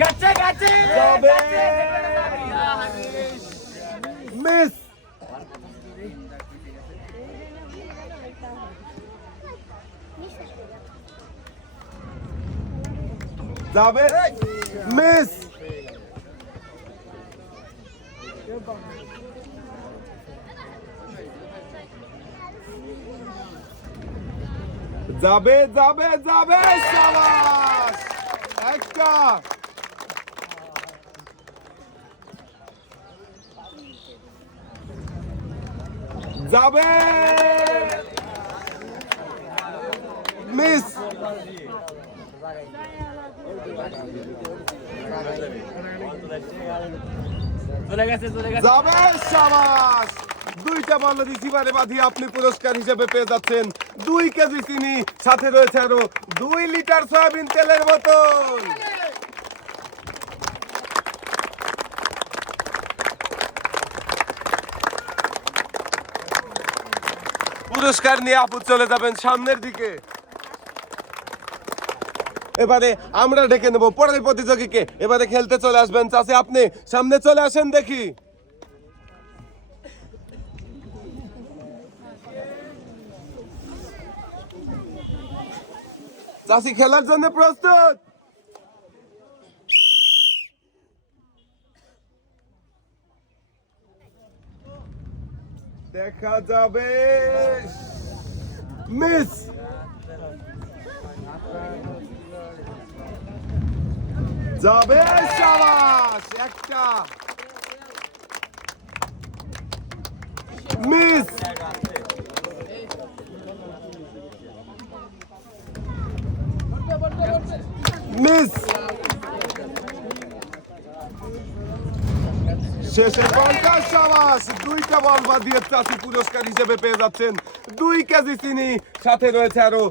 গেছে গেছে যাবে মিস যাবে মিস যাবে যাবে যাবে শাবাশ একটা যাবে মিস চলে গেছে যাবে শাবাশ দুইটা বল রিসিভারে বাঁধিয়ে আপনি পুরস্কার হিসেবে পেয়ে যাচ্ছেন 2 কেজি চিনি সাথে রয়েছে আরো 2 লিটার সয়াবিন তেলের বোতল পুরস্কার নিয়ে আপু চলে যাবেন সামনের দিকে এবারে আমরা ডেকে নেব পরের প্রতিযোগীকে এবারে খেলতে চলে আসবেন চাচি আপনি সামনে চলে আসেন দেখি চাচি খেলার জন্য প্রস্তুত দেখা যাবে মিস যাবে শাবাশ একটা মিস মিস শেষে বলটা শাবাশ দুইটা বল বাদিয়ে চাষি পুরস্কার হিসেবে পেয়ে যাচ্ছেন 2 কেজি চিনি সাথে রয়েছে আরো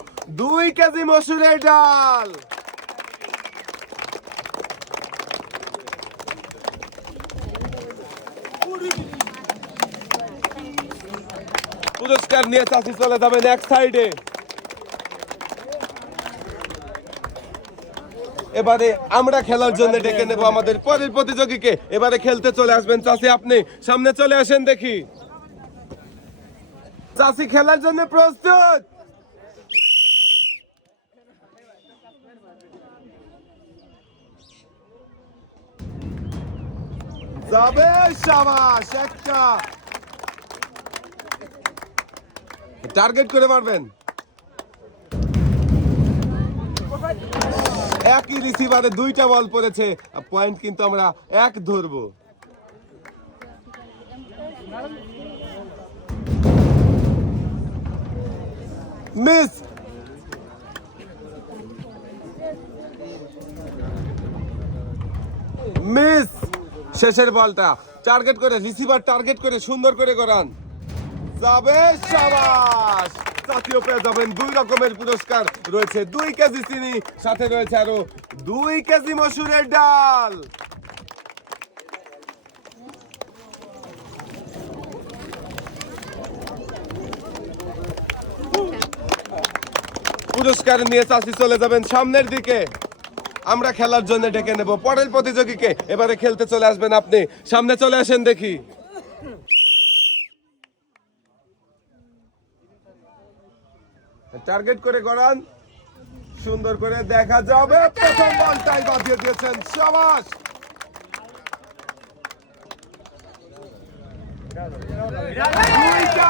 2 কেজি মসুরের ডাল পুরস্কার নিয়ে চাষি চলে যাবেন এক সাইডে এবারে আমরা খেলার জন্য ডেকে নেব আমাদের পরের প্রতিযোগীকে এবারে খেলতে চলে আসবেন চাচি আপনি সামনে চলে আসেন দেখি চাচি খেলার জন্য প্রস্তুত যাবে শাবাশ একটা টার্গেট করে মারবেন একই রিসিভারে 2টা বল পড়েছে পয়েন্ট কিন্তু আমরা এক ধরবো মিস মিস শেষের বলটা টার্গেট করে রিসিভার টার্গেট করে সুন্দর করে করান যাবে শাবাশ চাচিও পেয়ে যাবেন 2 রকমের পুরস্কার রয়েছে 2 কেজি চিনি সাথে রয়েছে আরো 2 কেজি মসুরের ডাল পুরস্কার নিয়ে চাচি চলে যাবেন সামনের দিকে আমরা খেলার জন্য ডেকে নেব পরের প্রতিযোগীকে এবারে খেলতে চলে আসবেন আপনি সামনে চলে আসেন দেখি টার্গেট করে করান সুন্দর করে দেখা যাবে প্রথম বলটাই বাঁধিয়ে দিয়েছেন শাবাশ দুইটা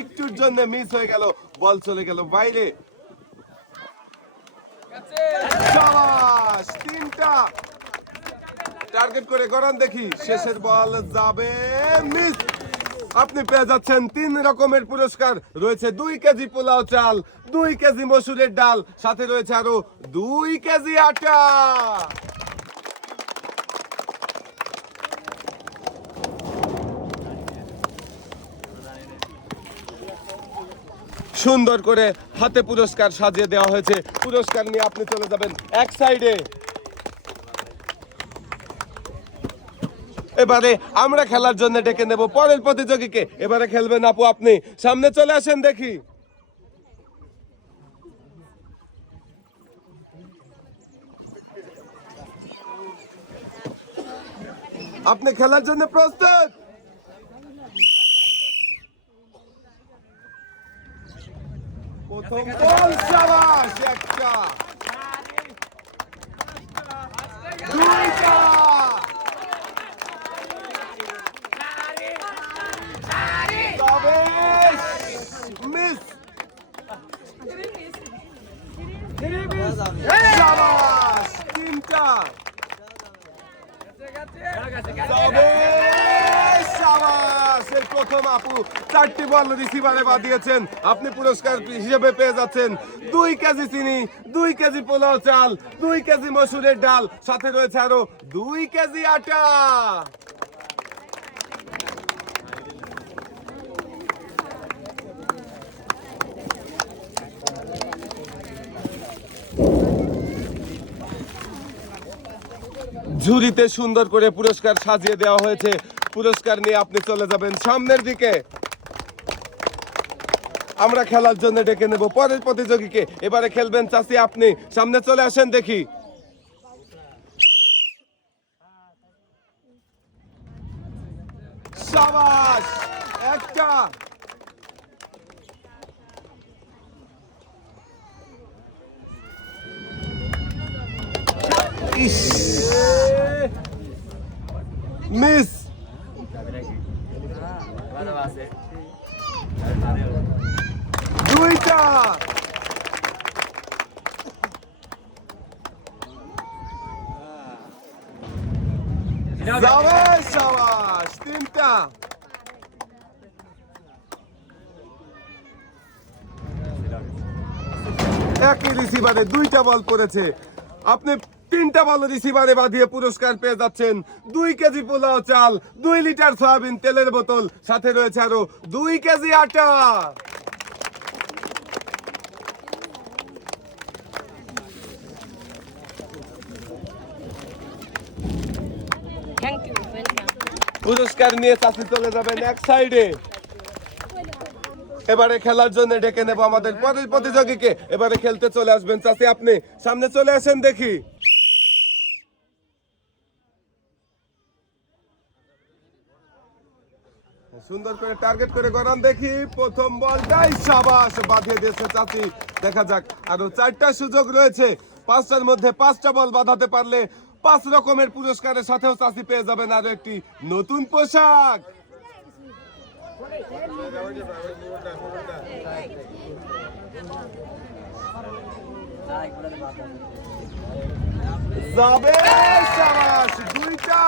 একটুর জন্য মিস হয়ে গেল বল চলে গেল বাইরে শাবাশ 3টা টার্গেট করে করান দেখি শেষের বল যাবে মিস আপনি পেয়ে যাচ্ছেন 3 রকমের পুরস্কার রয়েছে 2 কেজি পোলাও চাল 2 কেজি মসুরের ডাল সাথে রয়েছে আরো 2 কেজি আটা সুন্দর করে হাতে পুরস্কার সাজিয়ে দেওয়া হয়েছে পুরস্কার নিয়ে আপনি চলে যাবেন এক সাইডে এবারে আমরা খেলার জন্য ডেকে নেব পরের প্রতিযোগীকে এবারে খেলবেন আপু আপনি সামনে চলে আসেন দেখি আপনি খেলার জন্য প্রস্তুত? প্রথম বল, শাবাশ, একটা, দুইটা, তবে মিস, শাবাশ, তিনটা, তবে শাবাশ। এই প্রথম আপু 4টি বল রিসিভারে বাঁধিয়েছেন। আপনি পুরস্কার হিসেবে পেয়ে যাচ্ছেন 2 কেজি চিনি, 2 কেজি পোলাও চাল, 2 কেজি মসুরের ডাল, সাথে রয়েছে আরো 2 কেজি আটা। ঝুড়িতে সুন্দর করে পুরস্কার সাজিয়ে দেওয়া হয়েছে। পুরস্কার নিয়ে আপনি চলে যাবেন সামনের দিকে। আমরা খেলার জন্য ডেকে নেব পরের প্রতিযোগীকে। এবারে খেলবেন চাচি আপনি। সামনে চলে আসেন দেখি। শাবাশ, একটা, ইস, মিস, দুইটা, যাবে, শাবাশ, তিনটা, একই রিসিভারে 2টা বল পড়েছে। আপনি 3টা বল রিসিভারে বাঁধিয়ে পুরস্কার পেয়ে যাচ্ছেন 2 কেজি পোলাও চাল, 2 লিটার সয়াবিন তেলের বোতল, সাথে রয়েছে আরো 2 কেজি আটা। পুরস্কার নিয়ে চাচি চলে যাবেন এক সাইডে। এবারে খেলার জন্য ডেকে নেব আমাদের পরের প্রতিযোগীকে। এবারে খেলতে চলে আসবেন চাচি আপনি। সামনে চলে আসেন দেখি। সুন্দর করে টার্গেট করে গড়ান দেখি। প্রথম বলটাই শাবাশ, বাঁধিয়ে দিয়েছে চাচি। দেখা যাক, আরো 4টা সুযোগ রয়েছে। 5টার মধ্যে 5টা বল বাঁধাতে পারলে 5 রকমের পুরস্কারের সাথেও চাচি পেয়ে যাবেন আরো একটি নতুন পোশাক। যাবে, শাবাশ, 2টা,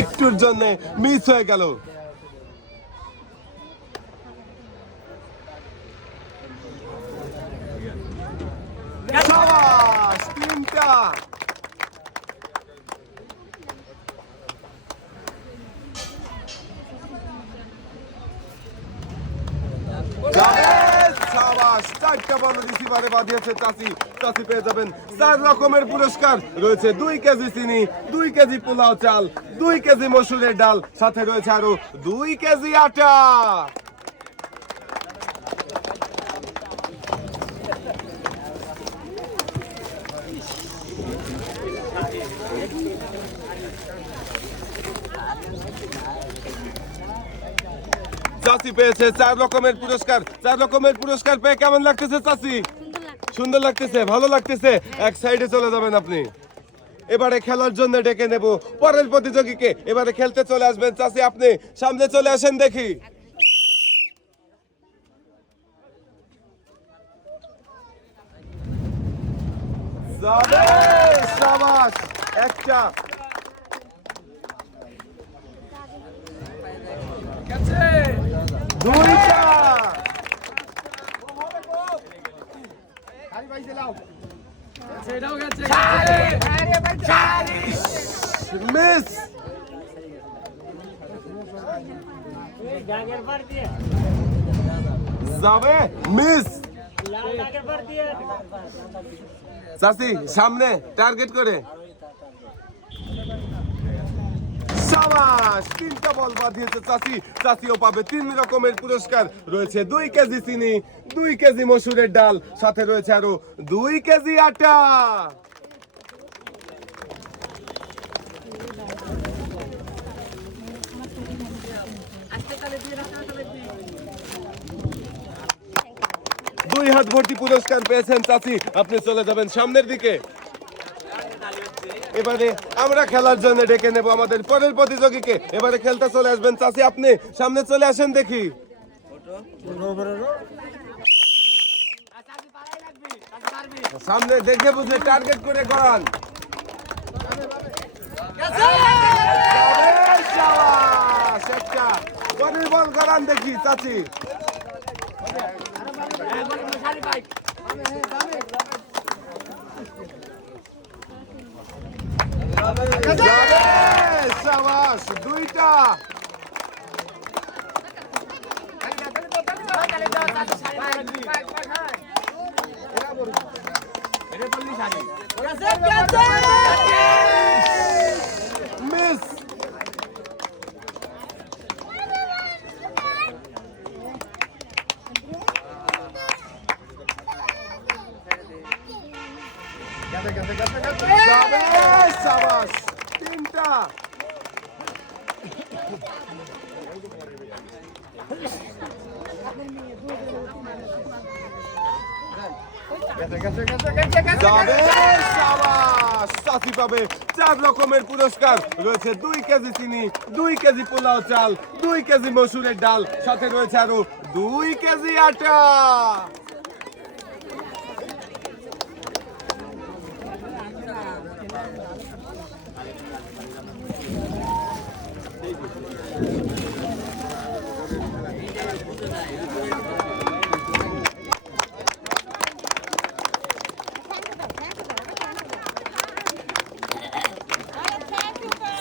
একটুর জন্য মিস হয়ে গেল। শাবাশ, 3টা, শাবাশ, 4টা বল রিসিভারে বাঁধিয়েছে চাচি। চাচি পেয়ে যাবেন 4 রকমের পুরস্কার। রয়েছে 2 কেজি চিনি, 2 কেজি পোলাও চাল, 2 কেজি মসুরের ডাল, সাথে রয়েছে আরো 2 কেজি আটা। চাচি পেয়েছে 4 রকমের পুরস্কার। 4 রকমের পুরস্কার পেয়ে কেমন লাগতেছে চাচি? সুন্দর লাগতেছে, ভালো লাগতেছে। এক সাইডে চলে যাবেন আপনি। এবারে খেলার জন্য ডেকে নেব পরের প্রতিযোগীকে। এবারে খেলতে চলে আসবেন চাচি আপনি। সামনে চলে আসেন দেখি। যাবে, শাবাশ, একটা, দুইটা, মিস, যাবে, মিস। চাচি সামনে টার্গেট করে, সাবাস, 3টা বল বাঁধিয়েছে চাচি। চাচিও পাবে 3 রকমের পুরস্কার। রয়েছে 2 কেজি চিনি, 2 কেজি মসুরের ডাল, সাথে রয়েছে আরো 2 কেজি আটা। দুই হাত ভর্তি পুরস্কার পেয়েছেন চাচি। আপনি চলে যাবেন সামনের দিকে। এবারে আমরা খেলার জন্য ডেকে নেব আমাদের পরের প্রতিযোগীকে। এবারে খেলতে চলে আসবেন চাচি, আপনি সামনে চলে আসেন দেখি। সামনে দেখে বুঝে টার্গেট করে করান। শাবাশ, একটা পরের বল করান দেখি চাচি। শাবাশ, 2টা। মিস। শাবাশ, 3টা। চাচি পাবে 4 রকমের পুরস্কার। রয়েছে 2 কেজি চিনি, 2 কেজি পোলাও চাল, 2 কেজি মসুরের ডাল, সাথে রয়েছে আরো 2 কেজি আটা।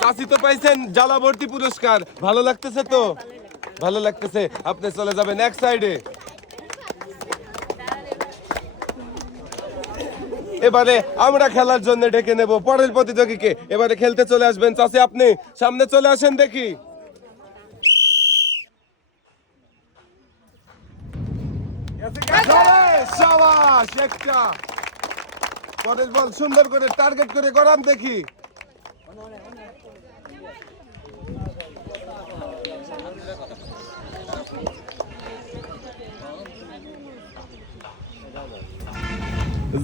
চাচি তো পাইছেন জ্বালা ভর্তি পুরস্কার। ভালো লাগতেছে তো? ভালো লাগতেছে। আপনি চলে যাবেন এক সাইডে। এবারে আমরা খেলার জন্য ডেকে নেব পরের প্রতিযোগীকে। এবারে খেলতে চলে আসবেন চাচি, আপনি সামনে চলে আসেন দেখি। শাবাশ, একটা। পরের বল সুন্দর করে টার্গেট করে করান দেখি।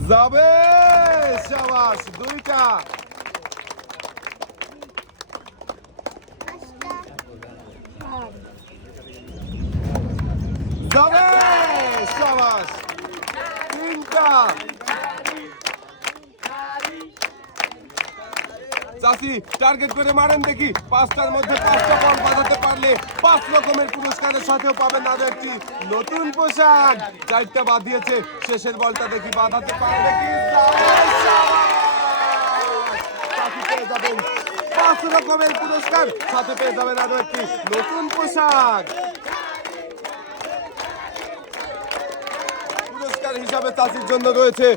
যাবে। শাবাশ, 2টা। যাবে। শাবাশ, 3টা। চাচি টার্গেট করে মারেন দেখি। 5টার মধ্যে 5টা বল বাজাতে পারলে 5 রকমের পুরস্কারের সাথেও পাবেন আরো একটি নতুন পোশাক। 4টা বাঁধিয়েছে, শেষের বলটা দেখি বাঁধাতে পারবে কি। চাচি পেয়ে যাবেন 5 রকমের পুরস্কার, সাথে পেয়ে যাবেন আরো একটি নতুন পোশাক। পুরস্কার হিসাবে চাচির জন্য রয়েছে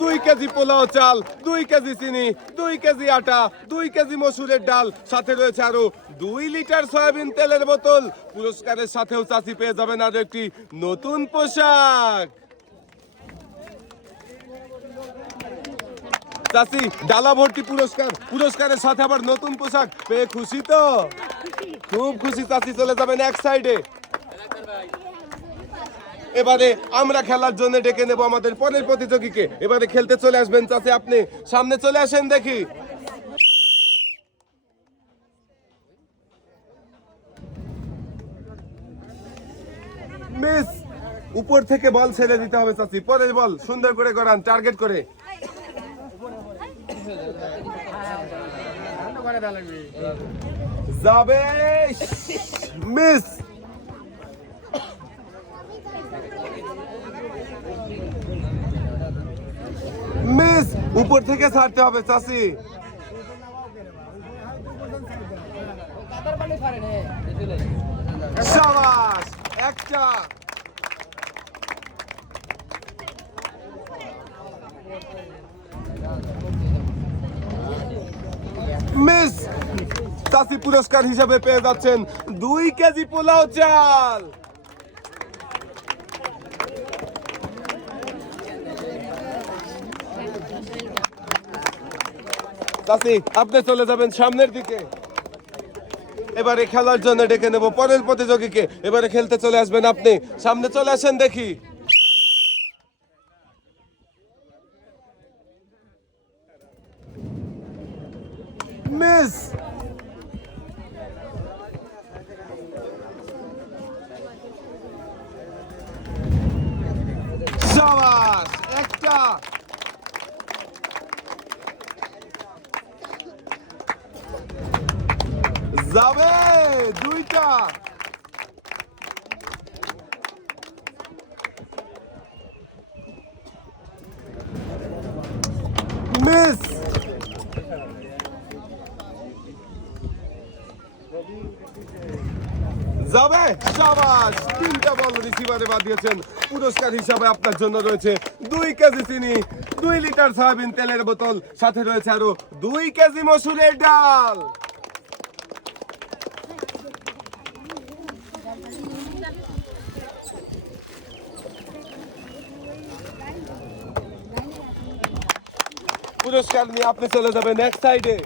2 কেজি পোলাও চাল, 2 কেজি চিনি, 2 কেজি আটা, 2 কেজি মসুরের ডাল, সাথে রয়েছে আরো 2 লিটার সয়াবিন তেলের বোতল। পুরস্কারের সাথেও চাচি পেয়ে যাবেন আরো একটি নতুন পোশাক। চাচি ডালা ভর্তি পুরস্কার, পুরস্কারের সাথে আবার নতুন পোশাক পেয়ে খুশি তো? খুব খুশি চাচি। চলে যাবেন এক সাইডে। এবারে আমরা খেলার জন্য ডেকে নেব আমাদের পরের প্রতিযোগীকে। এবারে খেলতে চলে আসবেন চাচি, আপনি সামনে চলে আসেন দেখি। মিস। উপর থেকে বল ছেড়ে দিতে হবে চাচি। পরের বল সুন্দর করে করান টার্গেট করে। যাবে। মিস। মিস। উপর থেকে ছাড়তে হবে চাচি। শাবাশ, একটা। মিস। চাচি পুরস্কার হিসাবে পেয়ে যাচ্ছেন 2 কেজি পোলাও চাল। চাচি আপনি চলে যাবেন সামনের দিকে। এবারে খেলার জন্য ডেকে নেব পরের প্রতিযোগীকে। এবারে খেলতে চলে আসবেন আপনি, সামনে চলে আসেন দেখি। মিস, শাবাশ, একটা। যাবে, দুইটা। মিস, যাবে, শাবাশ, 3টা বল রিসিভারে বাঁধিয়েছেন। পুরস্কার হিসাবে আপনার জন্য রয়েছে 2 কেজি চিনি, 2 লিটার সয়াবিন তেলের বোতল, সাথে রয়েছে আরো 2 কেজি মসুরের ডাল। পুরস্কার নিয়ে আপনি চলে যাবেন নেক্সট সাইডে।